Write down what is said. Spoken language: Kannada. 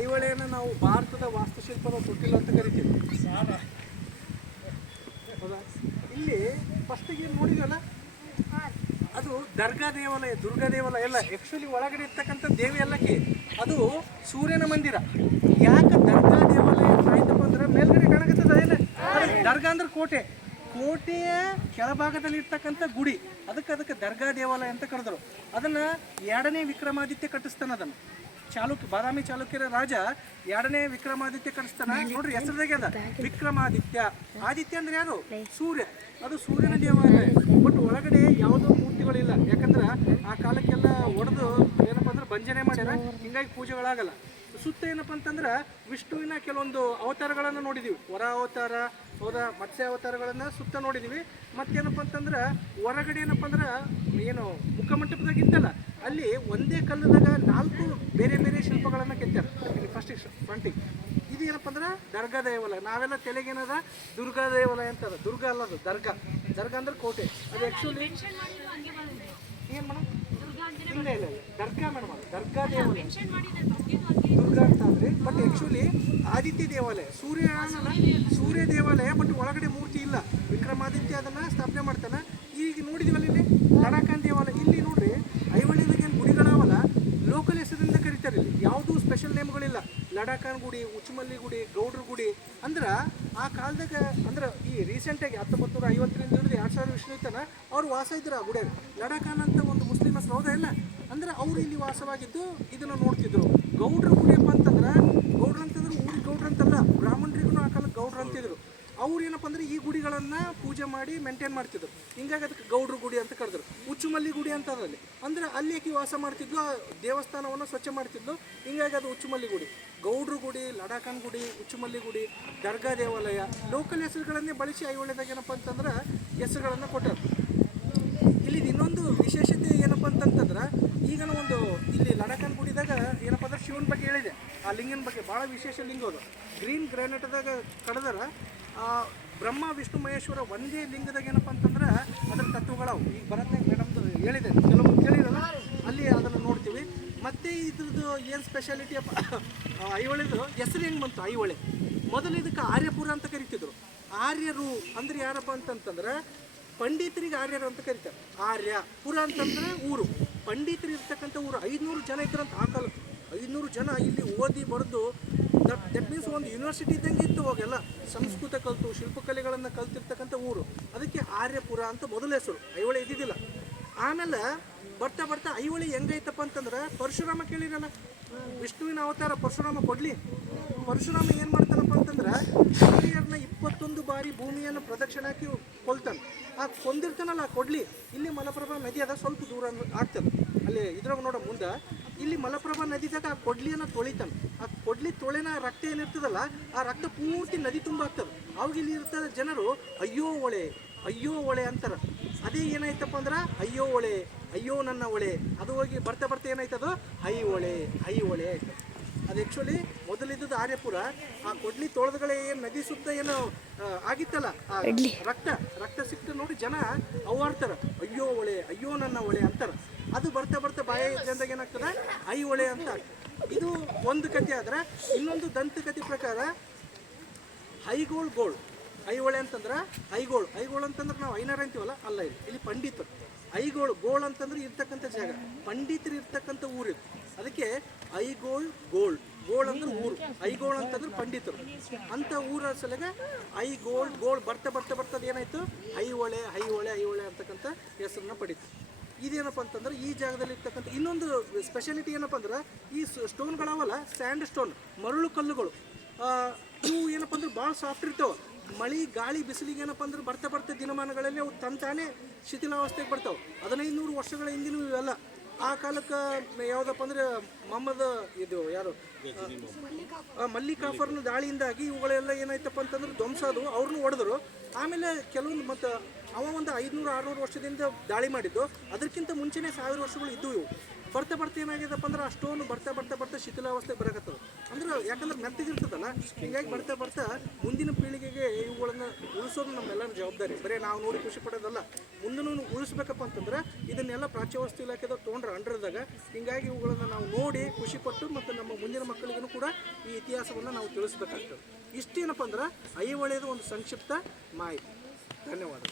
ಐಹೊಳೆಯನ್ನು ನಾವು ಭಾರತದ ವಾಸ್ತುಶಿಲ್ಪದ ತೊಟ್ಟಿಲು ಅಂತ ಕರಿತೀವಿ. ಹೌದಾ? ಇಲ್ಲಿ ಫಸ್ಟಿಗೆ ನೋಡಿದಲ್ಲ, ಅದು ದರ್ಗಾ ದೇವಾಲಯ, ದುರ್ಗಾ ದೇವಾಲಯ ಎಲ್ಲ. ಆ್ಯಕ್ಚುಲಿ ಒಳಗಡೆ ಇರ್ತಕ್ಕಂಥ ದೇವಿ ಎಲ್ಲಕ್ಕೆ ಅದು ಸೂರ್ಯನ ಮಂದಿರ. ಯಾಕೆ ದರ್ಗಾ ದೇವಾಲಯ ಆಯ್ತಪ್ಪ ಅಂದ್ರೆ ಮೇಲ್ಗಡೆ ಕಾಣಕತ್ತದ ಏನು ದರ್ಗಾ ಅಂದ್ರೆ ಕೋಟೆ, ಕೋಟೆಯ ಕೆಳಭಾಗದಲ್ಲಿ ಇರ್ತಕ್ಕಂಥ ಗುಡಿ, ಅದಕ್ಕೆ ದರ್ಗಾ ದೇವಾಲಯ ಅಂತ ಕರೆದರು. ಅದನ್ನು 2ನೇ ವಿಕ್ರಮಾದಿತ್ಯ ಕಟ್ಟಿಸ್ತಾನೆ. ಅದನ್ನು ಬಾದಾಮಿ ಚಾಲುಕ್ಯರ ರಾಜ 2ನೇ ವಿಕ್ರಮಾದಿತ್ಯ ಕಟ್ಟಿಸ್ತಾನೆ. ನೋಡ್ರಿ ಹೆಸರದಾಗೆ ಅದ ವಿಕ್ರಮಾದಿತ್ಯ. ಆದಿತ್ಯ ಅಂದ್ರೆ ಯಾರು? ಸೂರ್ಯ. ಅದು ಸೂರ್ಯನ ದೇವಾಲಯ. ಬಟ್ ಒಳಗಡೆ ಯಾವುದೋ ಮೂರ್ತಿಗಳಿಲ್ಲ. ಯಾಕಂದ್ರೆ ಆ ಕಾಲಕ್ಕೆಲ್ಲ ಒಡೆದು ಏನಪ್ಪ ಅಂದ್ರೆ ಭಂಜನೆ ಮಾಡ್ಯಾರ, ಹಿಂಗಾಗಿ ಪೂಜೆಗಳಾಗಲ್ಲ. ಸುತ್ತ ಏನಪ್ಪ ಅಂತಂದ್ರೆ ವಿಷ್ಣುವಿನ ಕೆಲವೊಂದು ಅವತಾರಗಳನ್ನು ನೋಡಿದ್ದೀವಿ. ವರ ಅವತಾರ, ಹೌದಾ, ಮತ್ಸ್ಯ ಅವತಾರಗಳನ್ನು ಸುತ್ತ ನೋಡಿದ್ದೀವಿ. ಮತ್ತೇನಪ್ಪ ಅಂತಂದ್ರೆ ಹೊರಗಡೆ ಏನಪ್ಪ ಅಂದ್ರೆ ಏನು ಮುಖಮಂಟಪದಾಗಿತ್ತಲ್ಲ, ಅಲ್ಲಿ ಒಂದೇ ಕಲ್ಲದಾಗ 4 ಬೇರೆ ಬೇರೆ ಶಿಲ್ಪಗಳನ್ನು ಕೆತ್ತಾರ. ಫ್ರಂಟಿಗೆ ಇದು ಏನಪ್ಪ ಅಂದ್ರೆ ದರ್ಗಾ ದೇವಾಲಯ. ನಾವೆಲ್ಲ ತೆಲೆಗೇನದ ದುರ್ಗಾ ದೇವಾಲಯ ಅಂತದ. ದುರ್ಗಾ ಅಲ್ಲದು, ದರ್ಗಾ. ದರ್ಗಾ ಅಂದ್ರೆ ಕೋಟೆ. ಅದು ಆ್ಯಕ್ಚುಲಿ ಏನು ಮೇಡಮ್? ಇಲ್ಲ ದರ್ಗಾ ಮೇಡಮ್, ಅದು ದರ್ಗಾ ದೇವಾಲಯ. ದುರ್ಗಾ ಅಂತ ಅಂದ್ರೆ ಬಟ್ ಆ್ಯಕ್ಚುಲಿ ಆದಿತ್ಯ ದೇವಾಲಯ, ಸೂರ್ಯ ದೇವಾಲಯ. ಬಟ್ ಒಳಗಡೆ ಮೂರ್ತಿ ಇಲ್ಲ. ವಿಕ್ರಮಾದಿತ್ಯ ಅದನ್ನು ಸ್ಥಾಪನೆ ಮಾಡ್ತಾನೆ. ಈಗ ನೋಡಿದಿವಲ್ಲ ಇಲ್ಲಿ ಲಡಾಖಾನ್ ದೇವಾಲಯ. ಇಲ್ಲಿ ನೋಡ್ರಿ ಐಹೊಳೆದಾಗ ಏನು ಗುಡಿಗಳಾವಲ್ಲ, ಲೋಕಲ್ ಹೆಸರಿಂದ ಕರೀತಾರೆ. ಇಲ್ಲಿ ಯಾವುದೂ ಸ್ಪೆಷಲ್ ನೇಮ್ಗಳಿಲ್ಲ. ಲಡಾಖಾನ್ ಗುಡಿ, ಉಚ್ಚಮಲ್ಲಿ ಗುಡಿ, ಗೌಡ್ರ ಗುಡಿ. ಅಂದ್ರೆ ಆ ಕಾಲದಾಗ ಅಂದ್ರೆ ಈ ರೀಸೆಂಟಾಗಿ 1950ರಿಂದ ಹಿಡಿದು 2000 ವರ್ಷ ತನ ಅವ್ರು ವಾಸ ಇದ್ರು ಆ ಗುಡಿಯಾಗ. ಲಡಾಖಾನ್ ಅಂತ ಒಂದು ಮುಸ್ಲಿಮ್ ಹೆಸರು, ಹೌದಾ ಇಲ್ಲ? ಅಂದ್ರೆ ಅವ್ರು ಇಲ್ಲಿ ವಾಸವಾಗಿದ್ದು ಇದನ್ನು ನೋಡ್ತಿದ್ರು. ಗೌಡ್ರ ಗುಡಿಯಪ್ಪ ಅಂತಂದ್ರೆ, ಗೌಡ್ರ ಅಂತಂದ್ರೆ ಊರಿಗೆ ಗೌಡ್ರ ಅಂತಲ್ಲ, ಬ್ರಾಹ್ಮಣರಿಗೂ ಆ ಕಾಲಕ್ಕೆ ಗೌಡ್ರ ಅಂತಿದ್ರು. ಅವ್ರು ಏನಪ್ಪ ಅಂದ್ರೆ ಈ ಗುಡಿಗಳನ್ನು ಪೂಜೆ ಮಾಡಿ ಮೇಂಟೈನ್ ಮಾಡ್ತಿದ್ರು. ಹಿಂಗಾಗಿ ಅದಕ್ಕೆ ಗೌಡ್ರ ಗುಡಿ ಅಂತ ಕರೆದ್ರು. ಉಚ್ಚುಮಲ್ಲಿ ಗುಡಿ ಅಂತ ಅದರಲ್ಲಿ ಅಂದ್ರೆ ಅಲ್ಲಿ ಆಕಿ ವಾಸ ಮಾಡ್ತಿದ್ಲು, ಆ ದೇವಸ್ಥಾನವನ್ನು ಸ್ವಚ್ಛ ಮಾಡ್ತಿದ್ಲು. ಹಿಂಗಾಗಿ ಅದು ಉಚ್ಚುಮಲ್ಲಿ ಗುಡಿ. ಗೌಡ್ರ ಗುಡಿ, ಲಡಾಖಾನ್ ಗುಡಿ, ಉಚ್ಚುಮಲ್ಲಿ ಗುಡಿ, ದರ್ಗಾ ದೇವಾಲಯ, ಲೋಕಲ್ ಹೆಸರುಗಳನ್ನೇ ಬಳಸಿ ಐಹೊಳೆದಾಗ ಏನಪ್ಪ ಅಂತಂದ್ರೆ ಹೆಸರುಗಳನ್ನು ಕೊಟ್ಟರು. ಇಲ್ಲಿ ಇನ್ನೊಂದು ವಿಶೇಷತೆ ಏನಪ್ಪ ಅಂತಂತಂದ್ರೆ, ಈಗ ಒಂದು ಇಲ್ಲಿ ಲಡಾಖಾನ್ ಗುಡಿದಾಗ ಏನಪ್ಪ ಅಂದ್ರೆ ಶಿವನ ಬಗ್ಗೆ ಹೇಳಿದೆ. ಆ ಲಿಂಗನ ಬಗ್ಗೆ ಭಾಳ ವಿಶೇಷ ಲಿಂಗ ಅದು. ಗ್ರೀನ್ ಗ್ರಾನೈಟ್ದಾಗ ಕಡ್ದಾರ. ಬ್ರಹ್ಮ ವಿಷ್ಣು ಮಹೇಶ್ವರ ಒಂದೇ ಲಿಂಗದಾಗ ಏನಪ್ಪ ಅಂತಂದ್ರೆ ಅದರ ತತ್ವಗಳವು ಈಗ ಬರತ್ತೆ ಮೇಡಮ್ದು ಹೇಳಿದೆ, ಕೆಲವೊಂದು ಕೇಳಿರಲ್ಲ, ಅಲ್ಲಿ ಅದನ್ನು ನೋಡ್ತೀವಿ. ಮತ್ತು ಇದ್ರದ್ದು ಏನು ಸ್ಪೆಷಾಲಿಟಿ ಅಪ್ಪ ಐಹೊಳೆದು ಹೆಸರು ಹೆಂಗೆ ಬಂತು? ಐಹೊಳೆ ಮೊದಲು ಇದಕ್ಕೆ ಆರ್ಯಪುರ ಅಂತ ಕರಿತಿದ್ರು. ಆರ್ಯರು ಅಂದ್ರೆ ಯಾರಪ್ಪ ಅಂತಂತಂದ್ರೆ ಪಂಡಿತರಿಗೆ ಆರ್ಯರು ಅಂತ ಕರೀತಾರೆ. ಆರ್ಯ ಪುರ ಅಂತಂದ್ರೆ ಊರು, ಪಂಡಿತರು ಇರ್ತಕ್ಕಂಥ ಊರು. 500 ಜನ ಇದ್ರಂತ ಆ ಕಾಲ. 500 ಜನ ಇಲ್ಲಿ ಓದಿ ಬರೆದು, ದಟ್ ಮೀನ್ಸ್ ಒಂದು ಯೂನಿವರ್ಸಿಟಿ ಇದ್ದಂಗೆ ಇತ್ತು. ಹೋಗೆಲ್ಲ ಸಂಸ್ಕೃತ ಕಲಿತು ಶಿಲ್ಪಕಲೆಗಳನ್ನು ಕಲ್ತಿರ್ತಕ್ಕಂಥ ಊರು. ಅದಕ್ಕೆ ಆರ್ಯಪುರ ಅಂತ ಮೊದಲ ಹೆಸರು. ಐಹೊಳೆ ಇದ್ದಿದ್ದಿಲ್ಲ. ಆಮೇಲೆ ಬರ್ತಾ ಬರ್ತಾ ಐಹೊಳೆ ಹೆಂಗೈತಪ್ಪ ಅಂತಂದ್ರೆ, ಪರಶುರಾಮ ಕೇಳಿರಲ್ಲ, ವಿಷ್ಣುವಿನ ಅವತಾರ ಪರಶುರಾಮ. ಪರಶುರಾಮ ಏನು ಮಾಡ್ತಾನಪ್ಪ ಅಂತಂದ್ರೆ ಹಿರಿಯರನ್ನ 21 ಬಾರಿ ಭೂಮಿಯನ್ನು ಪ್ರದಕ್ಷಿಣೆ ಹಾಕಿ ಕೊಲ್ತಾನೆ. ಆ ಕೊಂದಿರ್ತಾನಲ್ಲ ಆ ಕೊಡ್ಲಿ, ಇಲ್ಲಿ ಮಲಪ್ರಭಾ ನದಿ ಅದ, ಸ್ವಲ್ಪ ದೂರ ಆಗ್ತದೆ ಅಲ್ಲಿ ಇದ್ರಾಗ ನೋಡೋ ಮುಂದೆ. ಇಲ್ಲಿ ಮಲಪ್ರಭಾ ನದಿದಾಗ ಆ ಕೊಡ್ಲಿಯನ್ನು ತೊಳಿತಾನೆ. ಆ ಕೊಡ್ಲಿ ತೊಳೆನ ರಕ್ತ ಏನಿರ್ತದಲ್ಲ, ಆ ರಕ್ತ ಪೂರ್ತಿ ನದಿ ತುಂಬ ಆಗ್ತದೆ. ಅವಾಗ ಇಲ್ಲಿ ಇರ್ತದ ಜನರು ಅಯ್ಯೋ ಹೊಳೆ ಅಂತಾರೆ. ಅದೇ ಏನಾಯ್ತಪ್ಪ ಅಂದ್ರೆ ಅಯ್ಯೋ ಹೊಳೆ, ಅಯ್ಯೋ ನನ್ನ ಹೊಳೆ. ಅದು ಹೋಗಿ ಬರ್ತಾ ಏನಾಯ್ತದು ಐಹೊಳೆ ಆಯ್ತು. ಅದು ಆ್ಯಕ್ಚುಲಿ ಮೊದಲಿದ್ದದ್ದು ಆರ್ಯಪುರ. ಆ ಕೊಡ್ಲಿ ತೊಳೆದುಗಳೇ ಏನು ನದಿ ಸುತ್ತ ಏನು ಆಗಿತ್ತಲ್ಲ, ಆ ರಕ್ತ ಸಿಕ್ತು ನೋಡಿ ಜನ ಅವಾಡ್ತಾರೆ, ಅಯ್ಯೋ ಹೊಳೆ, ಅಯ್ಯೋ ನನ್ನ ಹೊಳೆ ಅಂತಾರೆ. ಅದು ಬರ್ತಾ ಬಾಯ ಜನದಾಗ ಏನಾಗ್ತದೆ ಐಹೊಳೆ ಅಂತ. ಇದು ಒಂದು ಕತೆ. ಆದ್ರೆ ಇನ್ನೊಂದು ದಂತಕತೆ ಪ್ರಕಾರ ಗೋಳ್ ಐಹೊಳೆ ಅಂತಂದ್ರೆ ಐಗೋಳು ಅಂತಂದ್ರೆ ನಾವು ಐನಾರ ಅಂತೀವಲ್ಲ, ಅಲ್ಲ. ಇಲ್ಲಿ ಪಂಡಿತರು. ಗೋಳ್ ಅಂತಂದ್ರೆ ಇರ್ತಕ್ಕಂಥ ಜಾಗ, ಪಂಡಿತರು ಇರ್ತಕ್ಕಂಥ ಊರಿದು. ಅದಕ್ಕೆ ಗೋಳ್ ಅಂದ್ರೆ ಊರು, ಐಗೋಳ್ ಅಂತಂದ್ರೆ ಪಂಡಿತರು ಅಂತ ಊರ ಸಲಗ ಗೋಳ್ ಬರ್ತದ ಏನಾಯ್ತು ಐಹೊಳೆ ಅಂತಕ್ಕಂಥ ಹೆಸರನ್ನ ಪಡೀತು. ಇದೇನಪ್ಪ ಅಂತಂದ್ರೆ ಈ ಜಾಗದಲ್ಲಿ ಇರ್ತಕ್ಕಂಥ ಇನ್ನೊಂದು ಸ್ಪೆಷಾಲಿಟಿ ಏನಪ್ಪ ಅಂದ್ರೆ, ಈ ಸ್ಟೋನ್ಗಳವಲ್ಲ ಸ್ಯಾಂಡ್ ಸ್ಟೋನ್, ಮರಳು ಕಲ್ಲುಗಳು. ಇವು ಏನಪ್ಪ ಅಂದ್ರೆ ಭಾಳ ಸಾಫ್ಟ್ ಇರ್ತಾವೆ. ಮಳೆ ಗಾಳಿ ಬಿಸಿಲಿಗೆ ಏನಪ್ಪ ಅಂದ್ರೆ ಬರ್ತಾ ದಿನಮಾನಗಳಲ್ಲಿ ಅವು ತಾನೇ ಶಿಥಿಲಾವಸ್ಥೆಗೆ ಬರ್ತಾವೆ. 1500 ವರ್ಷಗಳ ಹಿಂದಿನ ಇವೆಲ್ಲ. ಆ ಕಾಲಕ್ಕೆ ಯಾವುದಪ್ಪ ಅಂದರೆ ಮೊಹಮ್ಮದ್ ಇದು ಯಾರು ಮಲ್ಲಿಕಾಫರ್ನ ದಾಳಿಯಿಂದಾಗಿ ಇವುಗಳೆಲ್ಲ ಏನಾಯ್ತಪ್ಪ ಅಂತಂದ್ರೆ ಧ್ವಂಸ ಅದು. ಅವ್ರನ್ನೂ ಹೊಡೆದ್ರು. ಆಮೇಲೆ ಕೆಲವೊಂದು ಮತ್ತು ಅವ ಒಂದು 500-600 ವರ್ಷದಿಂದ ದಾಳಿ ಮಾಡಿದ್ದು. ಅದಕ್ಕಿಂತ ಮುಂಚೆನೇ 1000 ವರ್ಷಗಳು ಇದ್ದವು ಇವು. ಬರ್ತಾ ಬರ್ತಾ ಏನಾಗಿದೆಪ್ಪ ಅಂದ್ರೆ ಆ ಸ್ಟೋನ್ ಬರ್ತಾ ಬರ್ತಾ ಬರ್ತಾ ಶಿಥಿಲಾವಸ್ಥೆ ಬರಕತ್ತದ ಅಂದ್ರೆ ಯಾಕಂದ್ರೆ ಮೆತ್ತಗಿರ್ತದಲ್ಲ, ಹಿಂಗಾಗಿ ಬರ್ತಾ ಬರ್ತಾ ಮುಂದಿನ ಪೀಳಿಗೆಗೆ ಇವುಗಳನ್ನು ಉಳಿಸೋದು ನಮ್ಮೆಲ್ಲರ ಜವಾಬ್ದಾರಿ. ಬರೀ ನಾವು ನೋಡಿ ಖುಷಿ ಪಡೋದಲ್ಲ, ಮುಂದೂ ಉಳಿಸ್ಬೇಕಪ್ಪ ಅಂತಂದ್ರೆ ಇದನ್ನೆಲ್ಲ ಪ್ರಾಚ್ಯವಸ್ತು ಇಲಾಖೆದವ್ರು ತೊಗೊಂಡ್ರೆ ಅಂಡರ್ದಾಗ. ಹಿಂಗಾಗಿ ಇವುಗಳನ್ನು ನಾವು ನೋಡಿ ಖುಷಿಪಟ್ಟು ಮತ್ತು ನಮ್ಮ ಮುಂದಿನ ಮಕ್ಕಳಿಗೂ ಕೂಡ ಈ ಇತಿಹಾಸವನ್ನು ನಾವು ತಿಳಿಸ್ಬೇಕಾಗ್ತದೆ. ಇಷ್ಟೇನಪ್ಪ ಅಂದ್ರೆ ಐಹೊಳೆಯದು ಒಂದು ಸಂಕ್ಷಿಪ್ತ ಮಾಹಿತಿ. ಧನ್ಯವಾದ.